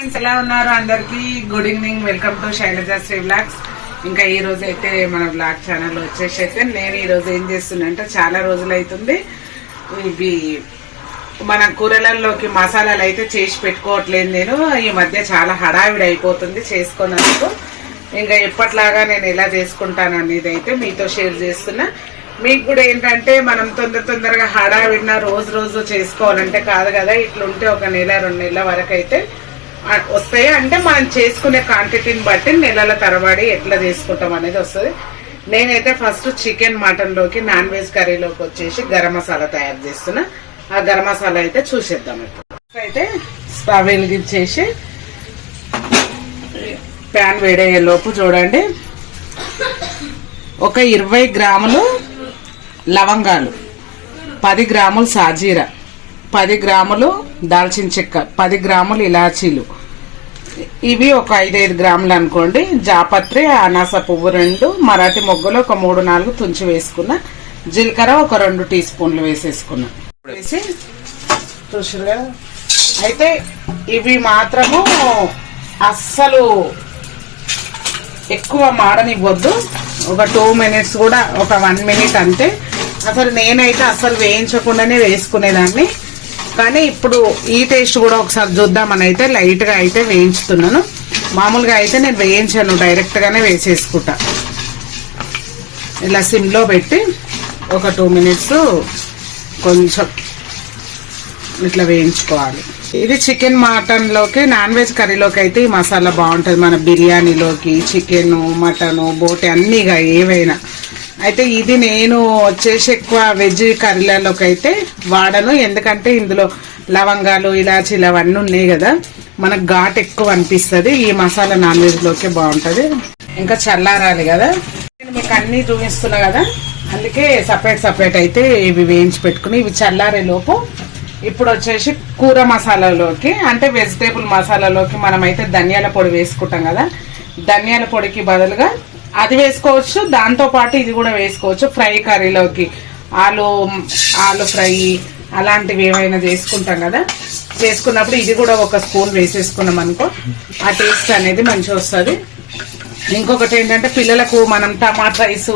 Friends ఎలా ఉన్నారు? అందరికి good evening. Welcome to Shailaja Sri blogs ఇంకా ఈ రోజు అయితే మన బ్లాగ్ ఛానల్ వచ్చేసి అయితే నేను ఈ రోజు ఏం చేస్తున్నా అంటే చాలా రోజులు అవుతుంది ఇవి మన కూరలలోకి మసాలాలు అయితే చేసి పెట్టుకోవట్లేదు నేను. ఈ మధ్య చాలా హడావిడి అయిపోతుంది చేసుకున్నందుకు. ఇంకా ఎప్పట్లాగా నేను ఎలా చేసుకుంటాను అనేది అయితే మీతో షేర్ చేస్తున్నా. మీకు కూడా ఏంటంటే మనం తొందర తొందరగా హడావిడిన రోజు రోజు చేసుకోవాలంటే కాదు కదా. ఇట్లుంటే ఒక నెల రెండు నెలల వరకు అయితే వస్తాయి? అంటే మనం చేసుకునే క్వాంటిటీని బట్టి నెలల తరబడి ఎట్లా చేసుకుంటాం అనేది వస్తుంది. నేనైతే ఫస్ట్ చికెన్ మటన్లోకి నాన్ వెజ్ కర్రీలోకి వచ్చేసి గరం మసాలా తయారు చేస్తున్నా. ఆ గరం మసాలా అయితే చూసేద్దాం ఇప్పుడు. అయితే స్టవ్ వెలిగించేసి ప్యాన్ వేడయ్యే లోపు చూడండి. ఒక ఇరవై గ్రాములు లవంగాలు పది గ్రాములు సాజీరా. పది గ్రాములు దాల్చిన చెక్క పది గ్రాములు ఇలాచీలు. ఇవి ఒక ఐదైదు గ్రాములు అనుకోండి. జాపత్రి అనాస పువ్వు రెండు మరాఠీ మొగ్గలు ఒక మూడు నాలుగు తుంచి వేసుకున్న. జీలకర్ర ఒక రెండు టీ స్పూన్లు వేసేసుకున్నా. వేసి చూసారు అయితే ఇవి మాత్రము అస్సలు ఎక్కువ మాడనివ్వద్దు. ఒక టూ మినిట్స్ కూడా ఒక వన్ మినిట్ అంతే. అసలు నేనైతే అసలు వేయించకుండానే వేసుకునేదాన్ని. కానీ ఇప్పుడు ఈ టేస్ట్ కూడా ఒకసారి చూద్దామని అయితే లైట్గా అయితే వేయించుతున్నాను. మామూలుగా అయితే నేను వేయించాను డైరెక్ట్గానే వేసేసుకుంటా. ఇలా సిమ్లో పెట్టి ఒక టూ మినిట్స్ కొంచెం ఇట్లా వేయించుకోవాలి. ఇది చికెన్ మటన్లోకి నాన్ వెజ్ కర్రీలోకి అయితే ఈ మసాలా బాగుంటుంది. మన బిర్యానీలోకి చికెన్ మటను బోటి అన్నీగా ఏవైనా. అయితే ఇది నేను వచ్చేసి ఎక్కువ వెజ్ కర్రీలలోకి అయితే వాడను. ఎందుకంటే ఇందులో లవంగాలు ఇలాచీలు అవన్నీ ఉన్నాయి కదా. మనకు ఘాట్ ఎక్కువ అనిపిస్తుంది. ఈ మసాలా నాన్ వెజ్లోకి బాగుంటుంది. ఇంకా చల్లారాలి కదా. నేను మీకు అన్ని చూపిస్తున్నా కదా. అందుకే సపరేట్ సపరేట్ అయితే ఇవి వేయించి పెట్టుకుని ఇవి చల్లారే లోపు ఇప్పుడు వచ్చేసి కూర మసాలాలోకి అంటే వెజిటేబుల్ మసాలాలోకి మనం అయితే ధనియాల పొడి వేసుకుంటాం కదా. ధనియాల పొడికి బదులుగా అది వేసుకోవచ్చు దాంతో పాటు ఇది కూడా వేసుకోవచ్చు ఫ్రై కర్రీలోకి. ఆలు ఆలు ఫ్రై అలాంటివి ఏమైనా చేసుకుంటాం కదా. చేసుకున్నప్పుడు ఇది కూడా ఒక స్పూన్ వేసేసుకున్నాం అనుకో ఆ టేస్ట్ అనేది మంచిగా వస్తుంది. ఇంకొకటి ఏంటంటే పిల్లలకు మనం టమాటా రైసు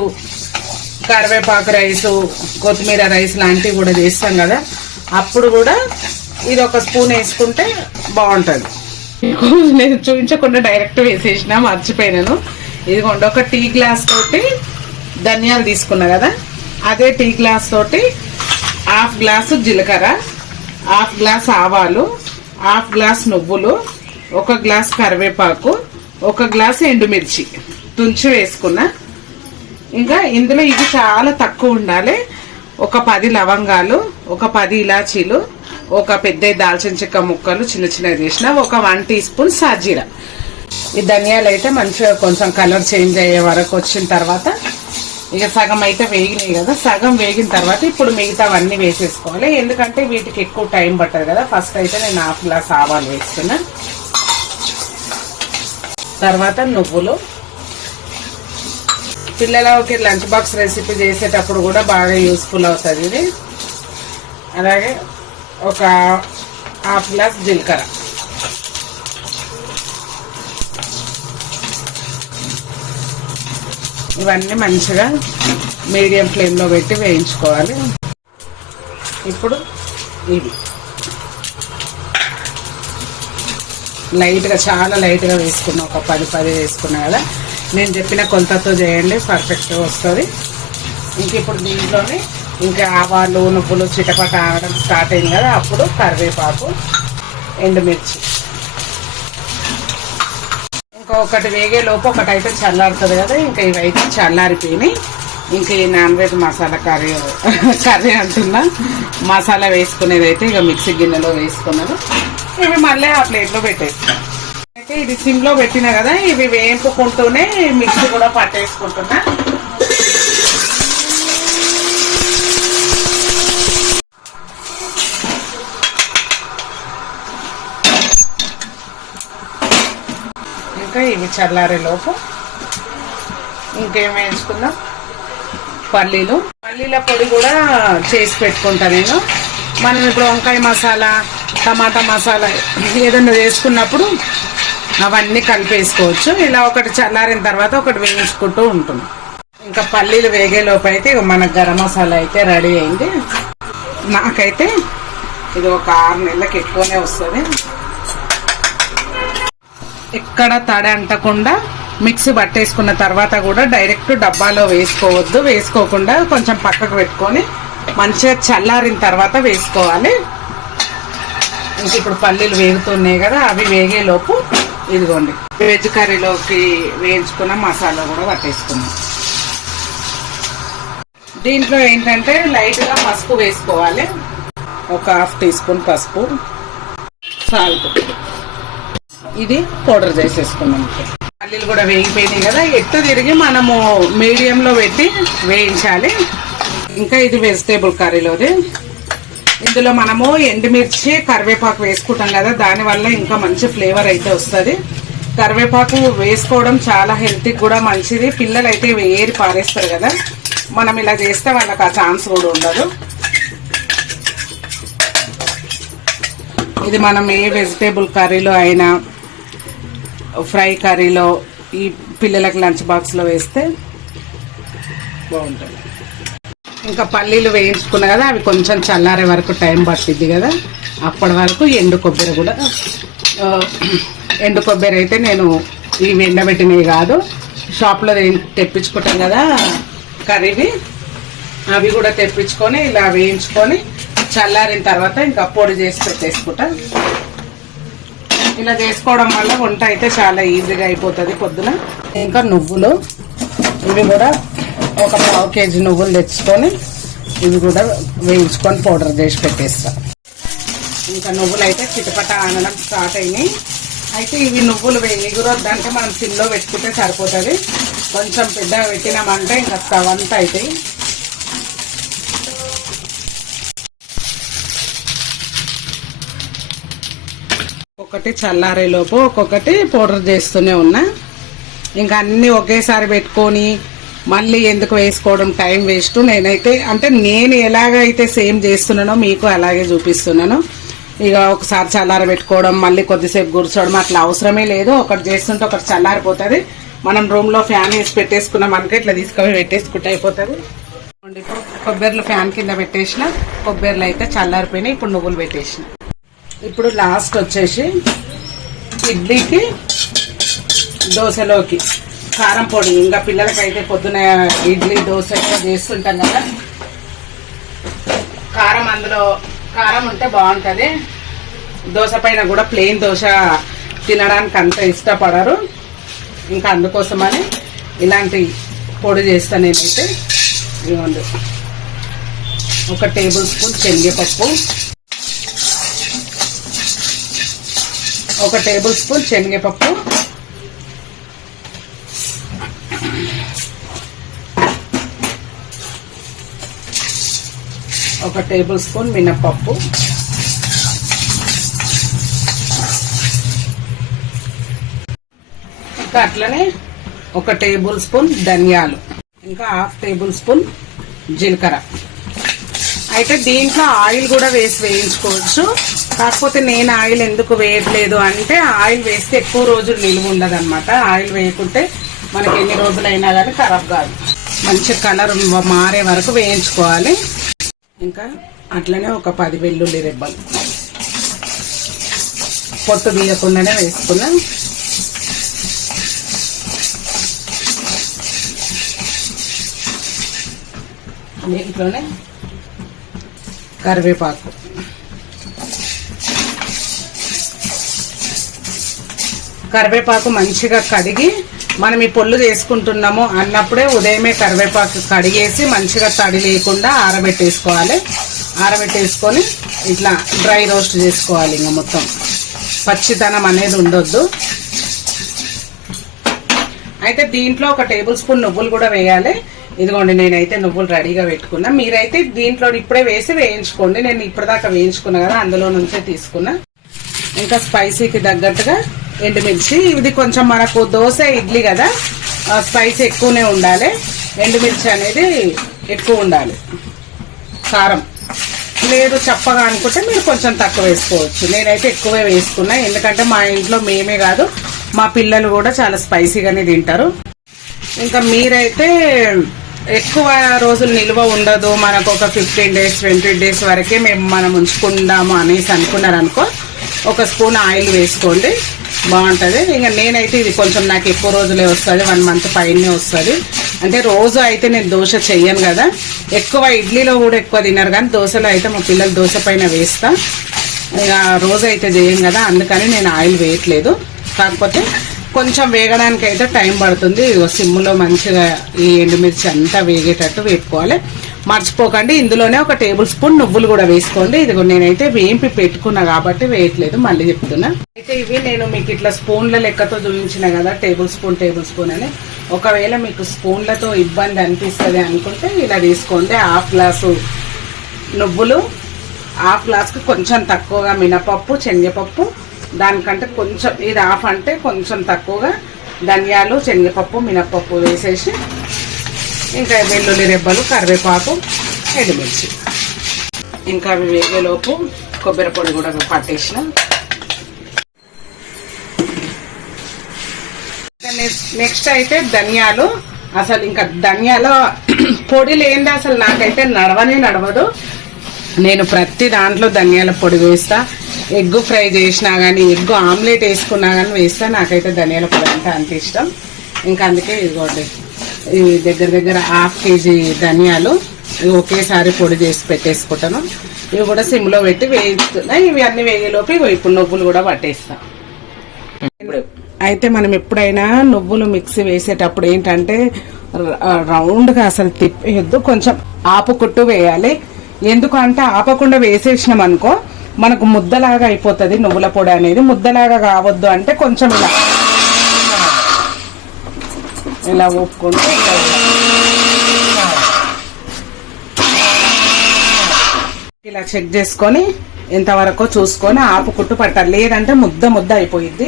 కరివేపాకు రైసు కొత్తిమీర రైస్ లాంటివి కూడా చేస్తాం కదా. అప్పుడు కూడా ఇది ఒక స్పూన్ వేసుకుంటే బాగుంటుంది. నేను చూపించకుండా డైరెక్ట్ వేసేసిన మర్చిపోయినాను. ఇదిగోండి ఒక టీ గ్లాస్ తోటి ధనియాలు తీసుకున్నా కదా? అదే టీ గ్లాస్ తోటి హాఫ్ గ్లాసు జీలకర్ర హాఫ్ గ్లాస్ ఆవాలు హాఫ్ గ్లాస్ నువ్వులు ఒక గ్లాస్ కరివేపాకు ఒక గ్లాస్ ఎండుమిర్చి తుంచి వేసుకున్నా. ఇంకా ఇందులో ఇది చాలా తక్కువ ఉండాలి. ఒక పది లవంగాలు ఒక పది ఇలాచీలు ఒక పెద్ద దాల్చిన చెక్క ముక్కలు చిన్న చిన్నవి చేసిన ఒక వన్ టీ స్పూన్ సాజీరా. ఈ ధనియాలు అయితే మంచిగా కొంచెం కలర్ చేంజ్ అయ్యే వరకు వచ్చిన తర్వాత ఇక సగం అయితే వేగినాయి కదా సగం వేగిన తర్వాత ఇప్పుడు మిగతావన్నీ వేసేసుకోవాలి. ఎందుకంటే వీటికి ఎక్కువ టైం పట్టదు కదా. ఫస్ట్ అయితే నేను హాఫ్ గ్లాస్ ఆవాలు వేస్తున్నా తర్వాత నువ్వులు. పిల్లలకి లంచ్ బాక్స్ రెసిపీ చేసేటప్పుడు కూడా బాగా యూస్ఫుల్ అవుతుంది ఇది. అలాగే ఒక హాఫ్ గ్లాస్ జీలకర్ర. ఇవన్నీ మంచిగా మీడియం ఫ్లేమ్లో పెట్టి వేయించుకోవాలి. ఇప్పుడు ఇవి. లైట్గా చాలా లైట్గా వేసుకున్నా ఒక పది పది వేసుకున్నా కదా. నేను చెప్పిన కొలతతో చేయండి పర్ఫెక్ట్గా వస్తుంది. ఇంక ఇప్పుడు దీంట్లోనే ఇంకా ఆవాలు నువ్వులు చిటపట ఆగడం స్టార్ట్ అయింది కదా అప్పుడు కరివేపాకు ఎండుమిర్చి. ఒకటి వేగే లోపు ఒకటి అయితే చల్లారుతుంది కదా ఇంకా ఇవైతే చల్లారిపోయినాయి. ఇంకా ఈ non veg masala curry curry అంటున్నా. మసాలా వేసుకునేది అయితే ఇక మిక్సీ గిన్నెలో వేసుకున్నాను ఇవి మళ్ళీ ఆ ప్లేట్లో పెట్టేస్తాను అయితే ఇది సిమ్లో పెట్టినా కదా ఇవి వేపుకుంటూనే మిక్సీ కూడా పట్టేసుకుంటున్నా ఇంకా ఇవి చల్లారేలోపు ఇంకేం వేయించుకుందాం పల్లీలు. పల్లీల పొడి కూడా చేసి పెట్టుకుంటా నేను. మనం ఇప్పుడు వంకాయ మసాలా టమాటా మసాలా ఏదైనా వేసుకున్నప్పుడు అవన్నీ కలిపేసుకోవచ్చు. ఇలా ఒకటి చల్లారిన తర్వాత ఒకటి వేయించుకుంటూ ఉంటుంది ఇంకా పల్లీలు వేగేలోపు అయితే ఇక మన గరం మసాలా అయితే రెడీ అయింది. నాకైతే ఇది ఒక ఆరు నెలలకు ఎక్కువనే వస్తుంది. ఎక్కడ తడి అంటకుండా మిక్సీ పట్టేసుకున్న తర్వాత కూడా డైరెక్ట్ డబ్బాలో వేసుకోవద్దు. వేసుకోకుండా కొంచెం పక్కకు పెట్టుకొని మంచిగా చల్లారిన తర్వాత వేసుకోవాలి. ఇంక ఇప్పుడు పల్లీలు వేగుతున్నాయి కదా అవి వేగేలోపు ఇదిగోండి. వెజ్ కర్రీలోకి వేయించుకున్న మసాలా కూడా పట్టేసుకున్నాం దీంట్లో ఏంటంటే లైట్గా పసుపు వేసుకోవాలి. ఒక హాఫ్ టీ స్పూన్ పసుపు. సాల్ట్. ఇది పౌడర్ చేసేసుకున్నాం. పల్లీలు కూడా వేగిపోయినాయి కదా ఎట్టు తిరిగి మనము మీడియంలో పెట్టి వేయించాలి. ఇంకా ఇది వెజిటేబుల్ కర్రీలోది ఇందులో మనము ఎండుమిర్చి కరివేపాకు వేసుకుంటాం కదా దానివల్ల ఇంకా మంచి ఫ్లేవర్ అయితే వస్తుంది. కరివేపాకు వేసుకోవడం చాలా హెల్త్కి కూడా మంచిది. పిల్లలు అయితే ఏరి పారేస్తారు కదా మనం ఇలా చేస్తే వాళ్ళకి ఆ ఛాన్స్ కూడా ఉండదు. ఇది మనం ఏ వెజిటేబుల్ కర్రీలో అయినా ఫ్రై కర్రీలో ఈ పిల్లలకు లంచ్ బాక్స్లో వేస్తే బాగుంటుంది. ఇంకా పల్లీలు వేయించుకున్నా కదా అవి కొంచెం చల్లారే వరకు టైం పట్టిద్ది కదా. అప్పటి వరకు ఎండు కొబ్బరి కూడా ఎండు కొబ్బరి అయితే నేను ఇవి ఎండబెట్టినవి కాదు షాప్లో తెప్పించుకుంటాం కదా కర్రీవి. అవి కూడా తెప్పించుకొని ఇలా వేయించుకొని చల్లారిన తర్వాత ఇంకా పొడి చేసి పెట్టేసుకుంటా. ఇలా చేసుకోవడం వల్ల వంట అయితే చాలా ఈజీగా అయిపోతుంది పొద్దున. ఇంకా నువ్వులు. ఇవి కూడా ఒక పావు కేజీ నువ్వులు తెచ్చుకొని ఇవి కూడా వేయించుకొని పౌడర్ చేసి పెట్టేస్తా. ఇంకా నువ్వులు అయితే చిటపట ఆనడం స్టార్ట్ అయినాయి. అయితే ఇవి నువ్వులు ఎగురొద్దంటే మనం సిమ్లో పెట్టుకుంటే సరిపోతుంది. కొంచెం పెద్దగా పెట్టినామంటే ఇంకా స్టవ్ అంతా అవుతాయి ఒక్కొక్కటి చల్లారేలోపు ఒక్కొక్కటి పౌడర్ చేస్తూనే ఉన్నా. ఇంకా అన్నీ ఒకేసారి పెట్టుకొని మళ్ళీ ఎందుకు వేసుకోవడం టైం వేస్ట్ నేనైతే అంటే నేను ఎలాగైతే సేమ్ చేస్తున్నానో మీకు అలాగే చూపిస్తున్నాను. ఇక ఒకసారి చల్లారి పెట్టుకోవడం మళ్ళీ కొద్దిసేపు కూర్చోవడం అట్లా అవసరమే లేదు. ఒకటి చేస్తుంటే ఒకటి చల్లారిపోతుంది. మనం రూమ్లో ఫ్యాన్ వేసి పెట్టేసుకున్నాం అనుకో ఇట్లా తీసుకొని పెట్టేసుకుంటే అయిపోతుంది. ఇప్పుడు కొబ్బరిలో ఫ్యాన్ కింద పెట్టేసిన కొబ్బరిలో అయితే చల్లారిపోయినాయి ఇప్పుడు నువ్వులు పెట్టేసిన. ఇప్పుడు లాస్ట్ వచ్చేసి ఇడ్లీకి దోశలోకి. కారం పొడి. ఇంకా పిల్లలకైతే పొద్దున ఇడ్లీ దోశ ఎక్కువ చేస్తుంటాం కదా. కారం అందులో కారం ఉంటే బాగుంటుంది. దోశ పైన కూడా ప్లెయిన్ దోశ తినడానికి అంత ఇష్టపడరు. ఇంకా అందుకోసమని ఇలాంటి పొడి చేస్తాను నేనైతే. ఇవ్వండి ఒక టేబుల్ స్పూన్ శనగపప్పు. ఒక టేబుల్ స్పూన్ శనగపప్పు. ఒక టేబుల్ స్పూన్ మినప్పప్పు. ఇంకా అట్లనే ఒక టేబుల్ స్పూన్ ధనియాలు. ఇంకా హాఫ్ టేబుల్ స్పూన్ జీలకర్ర. అయితే దీంట్లో ఆయిల్ కూడా వేసి వేయించుకోవచ్చు. కాకపోతే నేను ఆయిల్ ఎందుకు వేయట్లేదు అంటే ఆయిల్ వేస్తే ఎక్కువ రోజులు నిలువ ఉండదు అనమాట ఆయిల్ వేయకుంటే మనకి ఎన్ని రోజులైనా కానీ ఖరాబ్ కాదు. మంచి కలర్ మారే వరకు వేయించుకోవాలి. ఇంకా అట్లనే ఒక పది వెల్లుల్లి రెబ్బలు. పొట్టు తీయకుండానే వేసుకున్నాం. దీంట్లోనే కరివేపాకు. కరివేపాకు మంచిగా కడిగి మనం ఈ పొల్లు చేసుకుంటున్నాము అన్నప్పుడే ఉదయమే కరివేపాకు కడిగేసి మంచిగా తడి లేకుండా ఆరబెట్టేసుకోవాలి. ఆరబెట్టేసుకొని ఇట్లా డ్రై రోస్ట్ చేసుకోవాలి ఇంకా మొత్తం. పచ్చితనం అనేది ఉండొద్దు. అయితే దీంట్లో ఒక టేబుల్ స్పూన్ నువ్వులు కూడా వేయాలి. ఇదిగోండి నేనైతే నువ్వులు రెడీగా పెట్టుకున్నా. మీరైతే దీంట్లో ఇప్పుడే వేసి వేయించుకోండి. నేను ఇప్పటిదాకా వేయించుకున్నా కదా అందులో నుంచే తీసుకున్నా. ఇంకా స్పైసీకి తగ్గట్టుగా ఎండుమిర్చి. ఇది కొంచెం మనకు దోశ ఇడ్లీ కదా. స్పైస్ స్పైసీ ఎక్కువనే ఉండాలి. ఎండుమిర్చి అనేది ఎక్కువ ఉండాలి. కారం. లేదు చప్పగా అనుకుంటే మీరు కొంచెం తక్కువ వేసుకోవచ్చు. నేనైతే ఎక్కువే వేసుకున్నా. ఎందుకంటే మా ఇంట్లో మేమే కాదు మా పిల్లలు కూడా చాలా స్పైసీగానే తింటారు. ఇంకా మీరైతే ఎక్కువ రోజులు నిల్వ ఉండదు. మనకు ఒక ఫిఫ్టీన్ డేస్ ట్వంటీ డేస్ వరకే మేము మనం ఉంచుకుందాము అనేసి అనుకున్నారనుకో ఒక స్పూన్ ఆయిల్ వేసుకోండి. బాగుంటుంది. ఇంకా నేనైతే ఇది కొంచెం నాకు ఎక్కువ రోజులే వస్తుంది. వన్ మంత్ పైనే వస్తుంది. అంటే రోజు అయితే నేను దోశ చెయ్యను కదా. ఎక్కువ ఇడ్లీలో కూడా ఎక్కువ తినరు కానీ దోశలో అయితే మా పిల్లలు దోశ పైన వేస్తా. ఇక రోజు అయితే చేయం కదా. అందుకని నేను ఆయిల్ వేయట్లేదు. కాకపోతే కొంచెం వేగడానికి అయితే టైం పడుతుంది. సిమ్లో మంచిగా ఈ ఎండుమిర్చి అంతా వేగేటట్టు వేపుకోవాలి. మర్చిపోకండి. ఇందులోనే ఒక టేబుల్ స్పూన్ నువ్వులు కూడా వేసుకోండి. ఇదిగో నేనైతే వేంపి పెట్టుకున్నా కాబట్టి వేయట్లేదు. మళ్ళీ చెప్తున్నా. అయితే ఇవి నేను మీకు ఇట్లా స్పూన్ల లెక్కతో చూపించిన కదా టేబుల్ స్పూన్ టేబుల్ స్పూన్ అని. ఒకవేళ మీకు స్పూన్లతో ఇబ్బంది అనిపిస్తుంది అనుకుంటే ఇలా తీసుకోండి. హాఫ్ గ్లాసు నువ్వులు హాఫ్ గ్లాస్కి కొంచెం తక్కువగా మినపప్పు శనగపప్పు దానికంటే కొంచెం ఇది హాఫ్ అంటే కొంచెం తక్కువగా ధనియాలు శనగపప్పు మినపప్పు వేసేసి ఇంకా వెల్లుల్లి రెబ్బలు కరివేపాకు ఎండుమిర్చి. ఇంకా అవి వేగేలోపు కొబ్బరి పొడి కూడా పట్టేసిన. నెక్స్ట్ అయితే ధనియాలు. అసలు ఇంకా ధనియాల పొడి లేనిది అసలు నాకైతే నడవనే నడవదు. నేను ప్రతి దాంట్లో ధనియాల పొడి వేస్తా. ఎగ్ ఫ్రై చేసినా కానీ ఎగ్ ఆమ్లెట్ వేసుకున్నా కానీ వేస్తా. నాకైతే ధనియాల పొడి అంటే అంత ఇష్టం. ఇంకా అందుకే ఇదిగోండి. ఇవి దగ్గర దగ్గర హాఫ్ కేజీ ధనియాలు ఒకేసారి పొడి చేసి పెట్టేసుకుంటాను. ఇవి కూడా సిమ్లో పెట్టి వేయిస్తున్నా ఇవి అన్ని వేగేలోపు ఇగో ఇప్పుడు నువ్వులు కూడా పట్టేస్తా. అయితే మనం ఎప్పుడైనా నువ్వులు మిక్సీ వేసేటప్పుడు ఏంటంటే రౌండ్గా అసలు తిప్పేయద్దు. కొంచెం ఆపుకుట్టు వేయాలి. ఎందుకంటే ఆపకుండా వేసేసినాం అనుకో మనకు ముద్దలాగా అయిపోతుంది నువ్వుల పొడి అనేది. ముద్దలాగా కావద్దు అంటే కొంచెం ఇలా ఇలా ఒప్పుకుంటూ ఇలా చెక్ చేసుకొని ఇంతవరకు చూసుకొని ఆపుకుట్టు పట్టాలి లేదంటే ముద్ద ముద్ద అయిపోయింది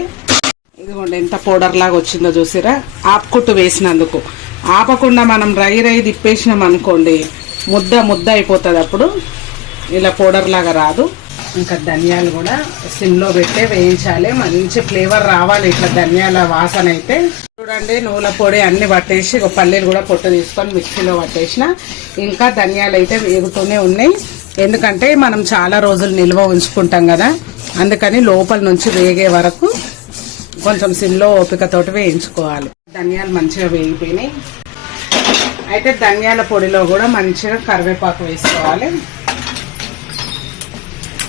ఇదిగోండి ఎంత పౌడర్ లాగా వచ్చిందో చూసిరా? ఆపుకుట్టు వేసినందుకు. ఆపకుండా మనం రై రై తిప్పేసినాం అనుకోండి ముద్ద ముద్ద అయిపోతుంది అప్పుడు. ఇలా పౌడర్ లాగా రాదు. ఇంకా ధనియాలు కూడా సిమ్లో పెట్టే వేయించాలి. మంచి ఫ్లేవర్ రావాలి ఇట్లా ధనియాల వాసన అయితే. చూడండి నూనె పొడి అన్ని పట్టేసి ఒక పల్లీలు కూడా పొట్టు తీసుకొని మిక్సీలో పట్టేసిన. ఇంకా ధనియాలు అయితే వేగుతూనే ఉన్నాయి. ఎందుకంటే మనం చాలా రోజులు నిల్వ ఉంచుకుంటాం కదా. అందుకని లోపల నుంచి వేగే వరకు కొంచెం సిమ్లో ఓపికతోటి వేయించుకోవాలి. ధనియాలు మంచిగా వేగిపోయినాయి. అయితే ధనియాల పొడిలో కూడా మంచిగా కరివేపాకు వేసుకోవాలి.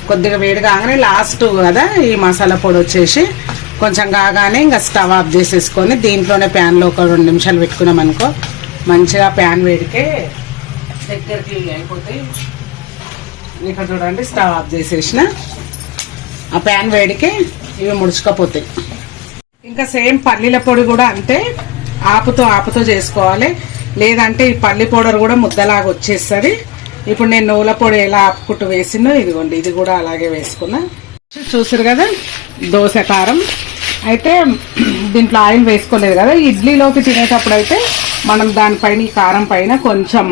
కొద్దిగా వేడి కాగానే లాస్ట్ కదా ఈ మసాలా పొడి వచ్చేసి కొంచెం కాగానే ఇంకా స్టవ్ ఆఫ్ చేసేసుకొని దీంట్లోనే ప్యాన్లో ఒక రెండు నిమిషాలు పెట్టుకున్నాం అనుకో మంచిగా ప్యాన్ వేడికే దగ్గరికి అయిపోతాయి ఇక్కడ చూడండి స్టవ్ ఆఫ్ చేసేసిన. ఆ ప్యాన్ వేడికి ఇవి ముడుచుకపోతాయి. ఇంకా సేమ్ పల్లీల పొడి కూడా అంతే ఆపుతో ఆపుతో చేసుకోవాలి. లేదంటే ఈ పల్లి పౌడర్ కూడా ముద్దలాగా వచ్చేస్తుంది. ఇప్పుడు నేను నువ్వుల పొడి ఎలా ఆపుకుంటూ వేసినో ఇదిగోండి ఇది కూడా అలాగే వేసుకున్నా. చూసారు కదా దోశ కారం. అయితే దీంట్లో ఆయిల్ వేసుకోలేదు కదా ఇడ్లీలోకి తినేటప్పుడు అయితే మనం దానిపైన ఈ కారం పైన కొంచెం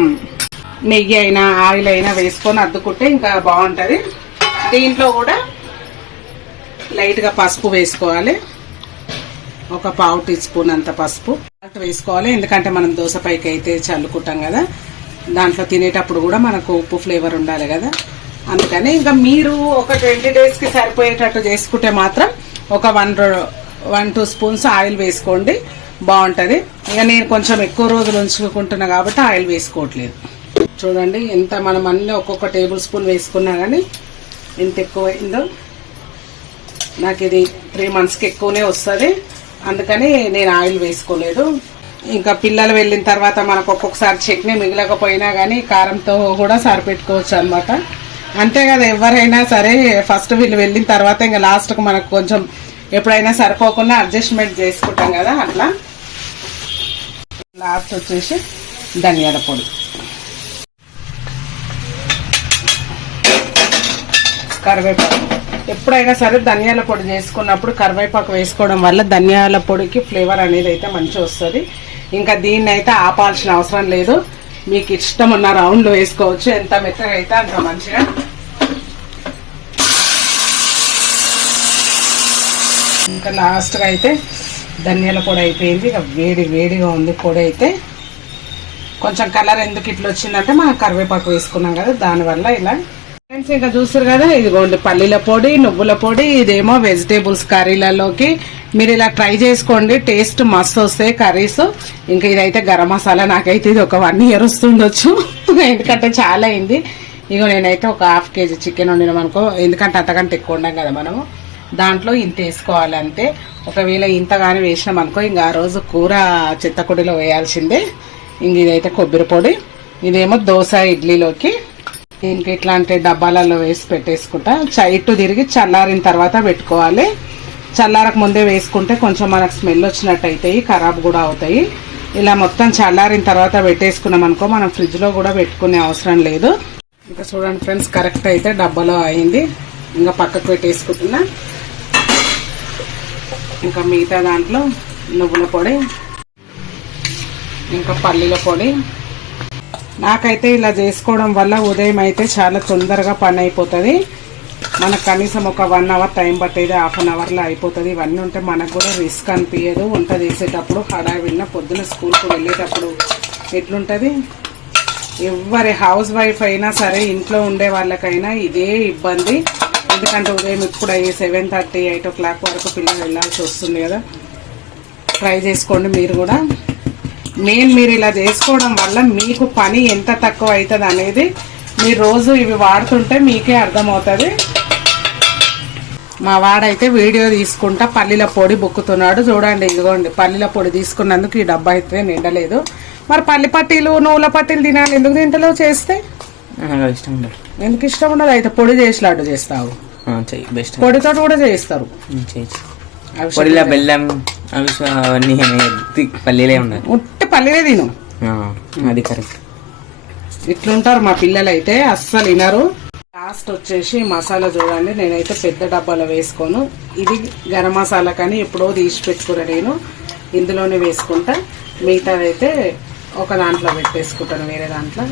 నెయ్యి అయినా ఆయిల్ అయినా వేసుకొని అద్దుకుంటే ఇంకా బాగుంటుంది. దీంట్లో కూడా లైట్గా పసుపు వేసుకోవాలి. ఒక పావు టీ స్పూన్ అంత పసుపు. వేసుకోవాలి ఎందుకంటే మనం దోశ పైకి అయితే చల్లుకుంటాం కదా. దాంట్లో తినేటప్పుడు కూడా మనకు ఉప్పు ఫ్లేవర్ ఉండాలి కదా. అందుకని ఇంకా మీరు ఒక ట్వంటీ డేస్కి సరిపోయేటట్టు చేసుకుంటే మాత్రం ఒక one one two spoons oil వేసుకోండి. బాగుంటుంది. ఇక నేను కొంచెం ఎక్కువ రోజులు ఉంచుకుంటున్నా కాబట్టి ఆయిల్ వేసుకోవట్లేదు. చూడండి ఎంత మనం అన్నీ ఒక్కొక్క టేబుల్ స్పూన్ వేసుకున్నా కానీ ఎంత ఎక్కువైందో. అయిందో నాకు ఇది త్రీ మంత్స్కి ఎక్కువనే వస్తుంది. అందుకని నేను ఆయిల్ వేసుకోలేదు. ఇంకా పిల్లలు వెళ్ళిన తర్వాత మనకు ఒక్కొక్కసారి చట్నీ మిగలకపోయినా కానీ కారంతో కూడా సరిపెట్టుకోవచ్చు అనమాట అంతే కదా ఎవరైనా సరే ఫస్ట్ వీళ్ళు వెళ్ళిన తర్వాత ఇంకా లాస్ట్కి మనకు కొంచెం ఎప్పుడైనా సరిపోకుండా అడ్జస్ట్మెంట్ చేసుకుంటాం కదా అట్లా. లాస్ట్ వచ్చేసి ధనియాల పొడి. కరివేపాకు. ఎప్పుడైనా సరే ధనియాల పొడి చేసుకున్నప్పుడు కరివేపాకు వేసుకోవడం వల్ల ధనియాల పొడికి ఫ్లేవర్ అనేది అయితే మంచిగా వస్తుంది. ఇంకా దీన్ని అయితే ఆపాల్సిన అవసరం లేదు. మీకు ఇష్టం ఉన్న రౌండ్లో వేసుకోవచ్చు. ఎంత మెత్తగా అయితే అంత మంచిగా. ఇంకా లాస్ట్గా అయితే ధనియాల పొడి అయిపోయింది. ఇక వేడి వేడిగా ఉంది పొడి అయితే. కొంచెం కలర్ ఎందుకు ఇట్లా వచ్చిందంటే మనం కరివేపాకు వేసుకున్నాం కదా దానివల్ల ఇలా ఫ్రెండ్స్ ఇంకా చూస్తారు కదా ఇదిగోండి పల్లీల పొడి నువ్వుల పొడి ఇదేమో వెజిటేబుల్స్ కర్రీలలోకి. మీరు ఇలా ట్రై చేసుకోండి టేస్ట్ మస్తు వస్తాయి కర్రీస్. ఇంకా ఇదైతే గరం మసాలా నాకైతే ఇది ఒక వన్ ఇయర్ వస్తుండొచ్చు. ఎందుకంటే చాలా అయింది. ఇగో నేనైతే ఒక హాఫ్ కేజీ చికెన్ వండినాం అనుకో ఎందుకంటే అంతకంటే ఎక్కువ ఉండం కదా మనము. దాంట్లో ఇంత వేసుకోవాలంటే ఒకవేళ ఇంత కానీ వేసినాం అనుకో ఇంక ఆ రోజు కూర చిత్తకుడిలో వేయాల్సిందే. ఇంక ఇదైతే కొబ్బరి పొడి. ఇదేమో దోశ ఇడ్లీలోకి. ఇంక ఇట్లాంటి డబ్బాలలో వేసి పెట్టేసుకుంటా. చైట్ తిరిగి చల్లారిన తర్వాత పెట్టుకోవాలి. చల్లారక ముందే వేసుకుంటే కొంచెం మనకు స్మెల్ వచ్చినట్టు అవుతాయి ఖరాబ్ కూడా అవుతాయి. ఇలా మొత్తం చల్లారిన తర్వాత పెట్టేసుకున్నాం అనుకో మనం ఫ్రిడ్జ్లో కూడా పెట్టుకునే అవసరం లేదు. ఇంకా చూడండి ఫ్రెండ్స్ కరెక్ట్ అయితే డబ్బాలో అయింది. ఇంకా పక్కకు పెట్టేసుకుంటున్నా. ఇంకా మిగతా దాంట్లో నువ్వుల పొడి ఇంకా పల్లీల పొడి నాకైతే ఇలా చేసుకోవడం వల్ల ఉదయం అయితే చాలా తొందరగా పని అయిపోతుంది. మనకు కనీసం ఒక వన్ అవర్ టైం పట్టేది హాఫ్ అన్ అవర్లో అయిపోతుంది. ఇవన్నీ ఉంటే మనకు కూడా రిస్క్ అనిపించదు వంట చేసేటప్పుడు హడావిడిన పొద్దున స్కూల్కి వెళ్ళేటప్పుడు ఎట్లుంటుంది? ఎవరి హౌస్ వైఫ్ అయినా సరే ఇంట్లో ఉండే వాళ్ళకైనా ఇదే ఇబ్బంది. ఎందుకంటే ఉదయం ఇప్పుడు అయ్యే seven thirty eight o'clock వరకు పిల్లలు వెళ్ళాల్సి వస్తుంది కదా. ట్రై చేసుకోండి మీరు కూడా. మెయిన్ మీరు ఇలా చేసుకోవడం వల్ల మీకు పని ఎంత తక్కువ అవుతుంది అనేది మీరు రోజు ఇవి వాడుతుంటే మీకే అర్థమవుతుంది. మా వాడైతే వీడియో తీసుకుంటా పల్లీల పొడి బుక్కుతున్నాడు. చూడండి ఇదిగోండి పల్లీల పొడి తీసుకున్నందుకు ఈ డబ్బా అయితే నిండలేదు. మరి పల్లి పట్టీలు నువ్వుల పట్టీలు తినాలి. ఎందుకు తింటలేవు చేస్తే? ఇష్టం ఉండదు. ఎందుకు ఇష్టం ఉండదు? అయితే పొడి చేసి లడ్డు చేస్తావు బెస్ట్. పొడితో కూడా చేస్తారు పొడిలో బెల్లం అవి అవన్నీ పల్లీలే ఉండాలి ఉట్టి పల్లీలే తిను అది కరెక్ట్ ఇట్లుంటారు మా పిల్లలు అయితే అస్సలు వినరు. లాస్ట్ వచ్చేసి మసాలా చూడండి నేనైతే పెద్ద డబ్బాలో వేసుకోను. ఇది గరం మసాలా కానీ ఎప్పుడో తీసి పెట్టుకున్నా నేను. ఇందులోనే వేసుకుంటా. మిగతాదైతే ఒక దాంట్లో పెట్టేసుకుంటాను వేరే దాంట్లో.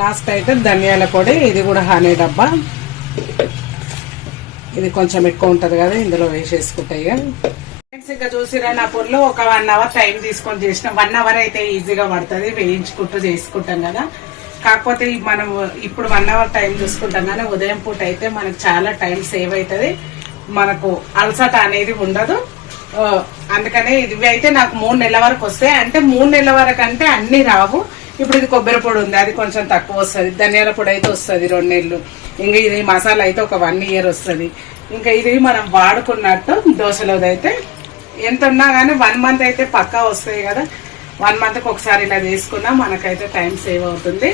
లాస్ట్ అయితే ధనియాల పొడి ఇది కూడా హనీ డబ్బా. ఇది కొంచెం ఎక్కువ ఉంటది కదా ఇందులో వేసేసుకుంటాయి ఇంకా చూసిరా నా పొడిలో ఒక వన్ అవర్ టైం తీసుకొని చేసిన. వన్ అవర్ అయితే ఈజీగా పడుతుంది వేయించుకుంటూ చేసుకుంటాం కదా. కాకపోతే మనం ఇప్పుడు వన్ అవర్ టైం చూసుకుంటాం కానీ ఉదయం పూట అయితే మనకు చాలా టైం సేవ్ అవుతుంది. మనకు అలసట అనేది ఉండదు. అందుకనే ఇవి అయితే నాకు మూడు నెలల వరకు వస్తాయి. అంటే మూడు నెలల వరకు అంటే అన్ని రావు. ఇప్పుడు ఇది కొబ్బరి పొడి ఉంది అది కొంచెం తక్కువ వస్తుంది. ధనియాల పొడి అయితే వస్తుంది రెండు నెలలు. ఇంకా ఇది మసాలా అయితే ఒక వన్ ఇయర్ వస్తుంది. ఇంకా ఇది మనం వాడుకున్నట్టు దోశలోదైతే అయితే ఎంత ఉన్నా కానీ వన్ మంత్ అయితే పక్కా వస్తాయి కదా. వన్ మంత్కి ఒకసారి ఇలా చేసుకున్నా మనకైతే టైం సేవ్ అవుతుంది.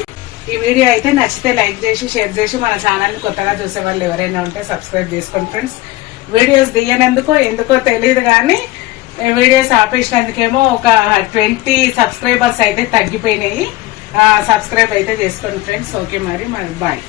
ఈ వీడియో అయితే నచ్చితే లైక్ చేసి షేర్ చేసి మన ఛానల్ని కొత్తగా చూసే వాళ్ళు ఎవరైనా ఉంటే సబ్స్క్రైబ్ చేసుకోండి ఫ్రెండ్స్ వీడియోస్ తీయనందుకో ఎందుకో తెలియదు కానీ వీడియోస్ ఆపేసినందుకేమో ఒక ట్వంటీ సబ్స్క్రైబర్స్ అయితే తగ్గిపోయినాయి. సబ్స్క్రైబ్ అయితే చేసుకోండి ఫ్రెండ్స్ ఓకే మరి మరి బాయ్